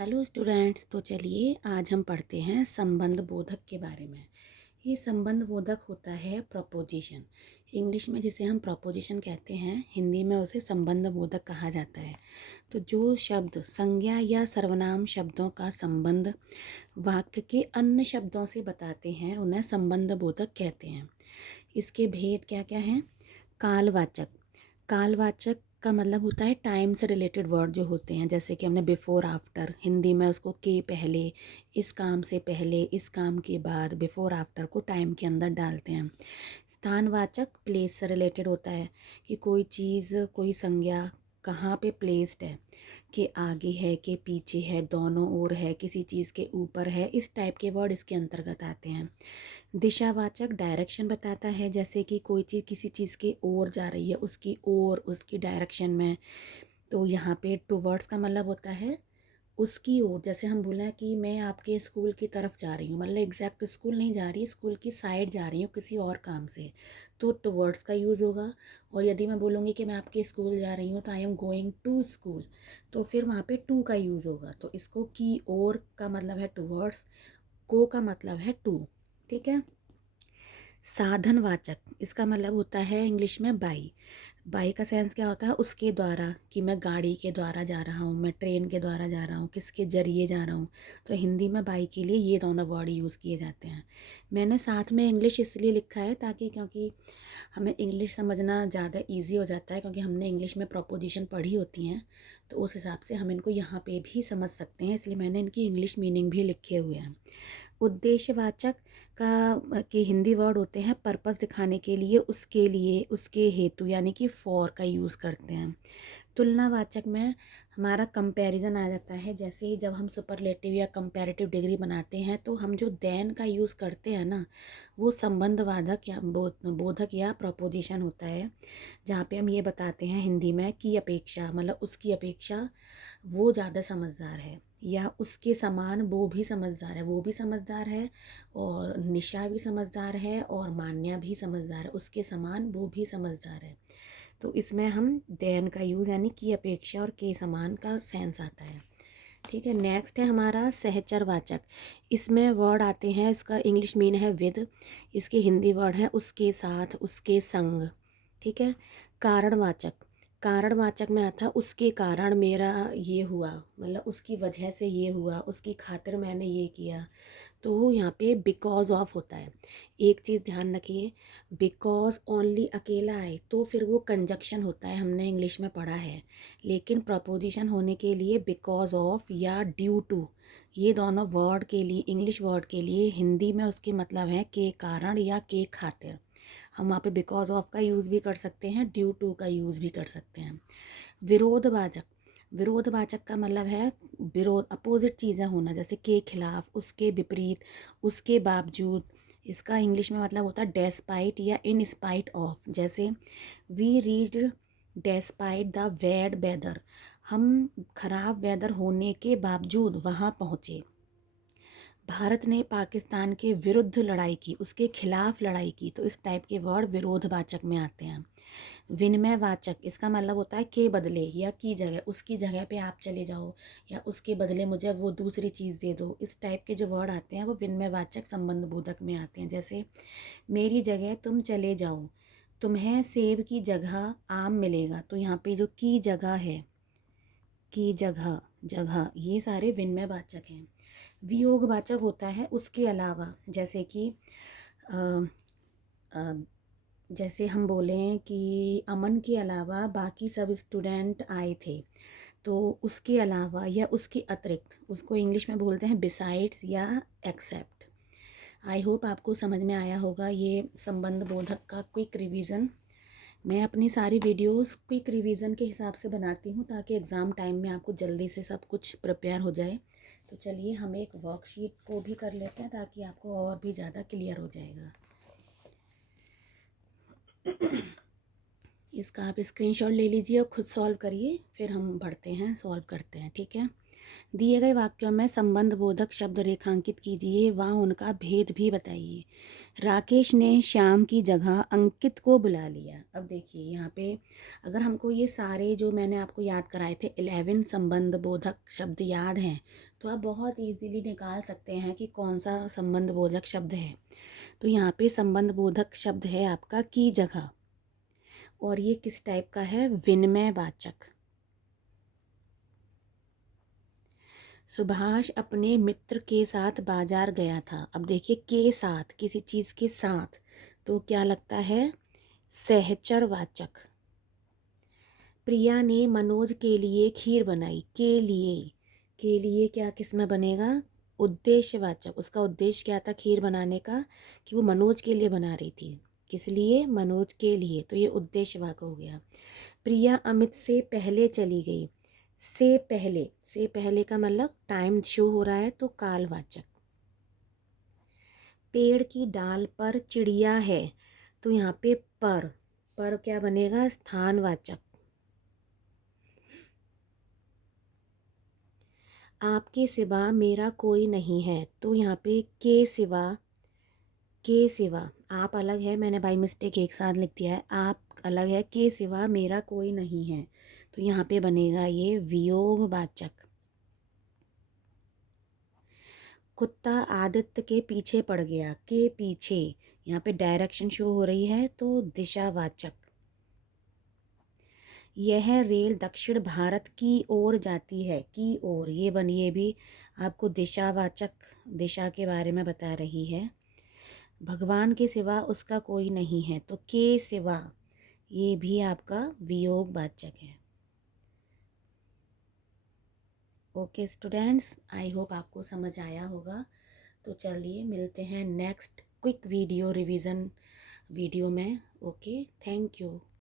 Hello students, तो चलिए आज हम पढ़ते हैं संबंध बोधक के बारे में। ये संबंध बोधक होता है प्रपोजिशन। इंग्लिश में जिसे हम प्रपोजिशन कहते हैं, हिंदी में उसे संबंध बोधक कहा जाता है। तो जो शब्द संज्ञा या सर्वनाम शब्दों का संबंध वाक्य के अन्य शब्दों से बताते हैं उन्हें संबंध बोधक कहते हैं। इसके भेद क्या क्या हैं? कालवाचक। कालवाचक का मतलब होता है टाइम से रिलेटेड वर्ड जो होते हैं, जैसे कि हमने बिफोर आफ्टर, हिंदी में उसको के पहले, इस काम से पहले, इस काम के बाद, बिफोर आफ्टर को टाइम के अंदर डालते हैं। स्थानवाचक प्लेस से रिलेटेड होता है कि कोई चीज़, कोई संज्ञा कहाँ पे प्लेस्ड है, कि आगे है, कि पीछे है, दोनों ओर है, किसी चीज़ के ऊपर है, इस टाइप के वर्ड इसके अंतर्गत आते हैं। दिशावाचक डायरेक्शन बताता है, जैसे कि कोई चीज़ किसी चीज़ की ओर जा रही है, उसकी ओर, उसकी डायरेक्शन में। तो यहाँ पे टुवर्ड्स का मतलब होता है उसकी ओर। जैसे हम बोलें कि मैं आपके स्कूल की तरफ जा रही हूँ, मतलब एग्जैक्ट स्कूल नहीं जा रही, स्कूल की साइड जा रही हूँ किसी और काम से, तो टुवर्ड्स का यूज़ होगा। और यदि मैं बोलूँगी कि मैं आपके स्कूल जा रही हूँ, तो I am going to school, तो फिर वहाँ पे टू का यूज़ होगा। तो इसको की ओर का मतलब है टुवर्ड्स, को का मतलब है टू। ठीक है। साधनवाचक, इसका मतलब होता है इंग्लिश में बाई। बाई का सेंस क्या होता है? उसके द्वारा, कि मैं गाड़ी के द्वारा जा रहा हूँ, मैं ट्रेन के द्वारा जा रहा हूँ, किसके जरिए जा रहा हूँ। तो हिंदी में बाई के लिए ये दोनों वर्ड यूज़ किए जाते हैं। मैंने साथ में इंग्लिश इसलिए लिखा है ताकि, क्योंकि हमें इंग्लिश समझना ज़्यादा इजी हो जाता है, क्योंकि हमने इंग्लिश में प्रपोजिशन पढ़ी होती हैं, तो उस हिसाब से हम इनको यहाँ पे भी समझ सकते हैं, इसलिए मैंने इनकी इंग्लिश मीनिंग भी लिखे हुए हैं। उद्देश्यवाचक का के हिंदी वर्ड होते हैं पर्पस दिखाने के लिए, उसके लिए, उसके हेतु, यानी कि फॉर का यूज़ करते हैं। तुलनावाचक में हमारा कंपैरिजन आ जाता है, जैसे जब हम सुपरलेटिव या कंपैरेटिव डिग्री बनाते हैं, तो हम जो देन का यूज़ करते हैं ना, वो संबंधवाचक या बोधक या प्रपोजिशन होता है, जहाँ पे हम ये बताते हैं हिंदी में की अपेक्षा, मतलब उसकी अपेक्षा वो ज़्यादा समझदार है, या उसके समान वो भी समझदार है, वो भी समझदार है, और निशा भी समझदार है, और मान्या भी समझदार है, उसके समान वो भी समझदार है। तो इसमें हम देन का यूज़, यानी की अपेक्षा और के समान का सेंस आता है। ठीक है। नेक्स्ट है हमारा सहचरवाचक। इसमें वर्ड आते हैं, इसका इंग्लिश मीन है विद, इसके हिंदी वर्ड है उसके साथ, उसके संग। ठीक है। कारणवाचक, कारणवाचक में आता है उसके कारण मेरा ये हुआ, मतलब उसकी वजह से ये हुआ, उसकी खातिर मैंने ये किया। तो यहाँ पे बिकॉज ऑफ होता है। एक चीज़ ध्यान रखिए, बिकॉज ओनली अकेला है तो फिर वो कंजक्शन होता है, हमने इंग्लिश में पढ़ा है। लेकिन प्रपोजिशन होने के लिए बिकॉज ऑफ या ड्यू टू, ये दोनों वर्ड के लिए, इंग्लिश वर्ड के लिए हिंदी में उसके मतलब है के कारण या के खातिर। हम वहाँ पे बिकॉज ऑफ का यूज़ भी कर सकते हैं, ड्यू टू का यूज़ भी कर सकते हैं। विरोधवाचक, विरोधवाचक का मतलब है विरोध, अपोजिट चीज़ें होना, जैसे के खिलाफ, उसके विपरीत, उसके बावजूद। इसका इंग्लिश में मतलब होता है डेस्पाइट या इन स्पाइट ऑफ। जैसे we reached despite the bad weather, हम खराब वेदर होने के बावजूद वहाँ पहुँचे। भारत ने पाकिस्तान के विरुद्ध लड़ाई की, उसके खिलाफ लड़ाई की। तो इस टाइप के वर्ड विरोधवाचक में आते हैं। विनिमयवाचक, इसका मतलब होता है के बदले या की जगह, उसकी जगह पे आप चले जाओ, या उसके बदले मुझे वो दूसरी चीज़ दे दो। इस टाइप के जो वर्ड आते हैं वो विनिमयवाचक संबंध बोधक में आते हैं। जैसे मेरी जगह तुम चले जाओ, तुम्हें सेब की जगह आम मिलेगा। तो यहाँ पे जो की जगह है, की जगह, जगह, ये सारे विनिमयवाचक हैं। वियोगवाचक होता है उसके अलावा, जैसे कि अ, अ, जैसे हम बोलें कि अमन के अलावा बाकी सब स्टूडेंट आए थे, तो उसके अलावा या उसके अतिरिक्त, उसको इंग्लिश में बोलते हैं बिसाइड्स या एक्सेप्ट। आई होप आपको समझ में आया होगा ये संबंध बोधक का क्विक रिवीजन। मैं अपनी सारी वीडियोस क्विक रिवीजन के हिसाब से बनाती हूँ, ताकि एग्ज़ाम टाइम में आपको जल्दी से सब कुछ प्रिपेयर हो जाए। तो चलिए हम एक वर्कशीट को भी कर लेते हैं, ताकि आपको और भी ज़्यादा क्लियर हो जाएगा। इसका आप स्क्रीनशॉट ले लीजिए और ख़ुद सॉल्व करिए, फिर हम बढ़ते हैं, सॉल्व करते हैं। ठीक है। दिए गए वाक्यों में संबंध बोधक शब्द रेखांकित कीजिए व उनका भेद भी बताइए। राकेश ने श्याम की जगह अंकित को बुला लिया। अब देखिए यहाँ पे अगर हमको ये सारे जो मैंने आपको याद कराए थे 11 संबंध बोधक शब्द याद हैं तो आप बहुत इजीली निकाल सकते हैं कि कौन सा संबंध बोधक शब्द है। तो यहाँ पे संबंध बोधक शब्द है आपका की जगह, और ये किस टाइप का है, विनिमय वाचक। सुभाष अपने मित्र के साथ बाजार गया था। अब देखिए के साथ, किसी चीज़ के साथ, तो क्या लगता है, सहचर वाचक। प्रिया ने मनोज के लिए खीर बनाई। के लिए क्या किस में बनेगा, उद्देश्यवाचक। उसका उद्देश्य क्या था खीर बनाने का, कि वो मनोज के लिए बना रही थी। किस लिए, मनोज के लिए, तो ये उद्देश्यवाचक हो गया। प्रिया अमित से पहले चली गई। से पहले का मतलब टाइम शो हो रहा है तो कालवाचक। पेड़ की डाल पर चिड़िया है, तो यहाँ पे पर क्या बनेगा, स्थानवाचक। आपके सिवा मेरा कोई नहीं है, तो यहाँ पे के सिवा आप अलग है, मैंने बाई मिस्टेक एक साथ लिख दिया है, आप अलग है, के सिवा मेरा कोई नहीं है, तो यहाँ पे बनेगा ये वियोगवाचक। कुत्ता आदित्य के पीछे पड़ गया। के पीछे, यहाँ पे डायरेक्शन शो हो रही है तो दिशावाचक। यह रेल दक्षिण भारत की ओर जाती है। की ओर, ये भी आपको दिशावाचक, दिशा के बारे में बता रही है। भगवान के सिवा उसका कोई नहीं है, तो के सिवा ये भी आपका वियोगवाचक है। ओके स्टूडेंट्स, आई होप आपको समझ आया होगा। तो चलिए मिलते हैं next quick video revision video में। Okay, thank you.